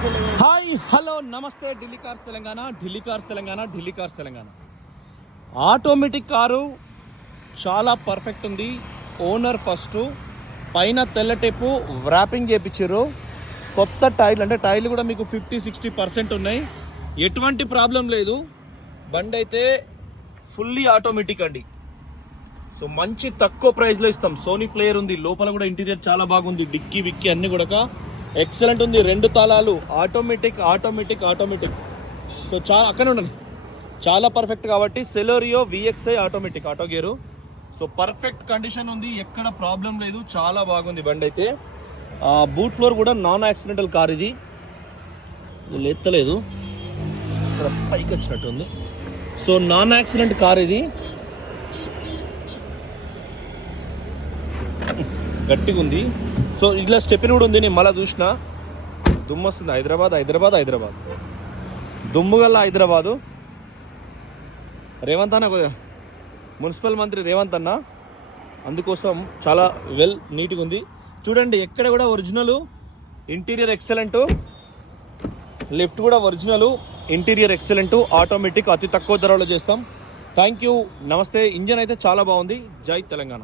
Hi hello నమస్తే Delhi cars Telangana Delhi cars Telangana Delhi cars Telangana automatic car చాలా perfect ఉంది. ఓనర్ ఫస్ట్ పైన తెల్ల టేపు వ్రాపింగ్ చేయించారు. కొత్త టైర్లు అంటే టైర్లు కూడా మీకు 50-60% ఉన్నాయి. ఎటువంటి ప్రాబ్లం లేదు. బండి అయితే ఫుల్లీ ఆటోమేటిక్ అండి. సో మంచి తక్కువ ప్రైస్లో ఇస్తాం. సోనీ ప్లేయర్ ఉంది, లోపల కూడా ఇంటీరియర్ చాలా బాగుంది. డిక్కీ విక్కీ అన్ని కూడా ఎక్సలెంట్ ఉంది. 2 తాళాలు ఆటోమేటిక్. సో చాలా అక్కడే ఉండండి, చాలా పర్ఫెక్ట్. కాబట్టి సెలోరియో VXI automatic auto gear. So perfect condition ఉంది, ఎక్కడ ప్రాబ్లం లేదు, చాలా బాగుంది బండి అయితే. బూట్ ఫ్లోర్ కూడా నాన్ యాక్సిడెంటల్ కార్ ఇది. ఎత్తలేదు, ఇక్కడ పైకి వచ్చినట్టు ఉంది. సో నాన్ యాక్సిడెంట్ కార్ ఇది, గట్టిగా ఉంది. సో ఇట్లా స్టెప్ని కూడా ఉంది. నేను మళ్ళీ చూసిన దుమ్ము వస్తుంది. హైదరాబాద్ దుమ్ము గల్ల హైదరాబాదు. రేవంత్ అన్న, మున్సిపల్ మంత్రి రేవంత్ అన్న, అందుకోసం చాలా నీట్గా ఉంది. చూడండి, ఎక్కడ కూడా ఒరిజినల్. ఇంటీరియర్ ఎక్సలెంట్, లిఫ్ట్ కూడా ఒరిజినల్, ఇంటీరియర్ ఎక్సలెంట్, ఆటోమేటిక్, అతి తక్కువ ధరలో చేస్తాం. థ్యాంక్ యూ, నమస్తే. ఇంజన్ అయితే చాలా బాగుంది. జై తెలంగాణ.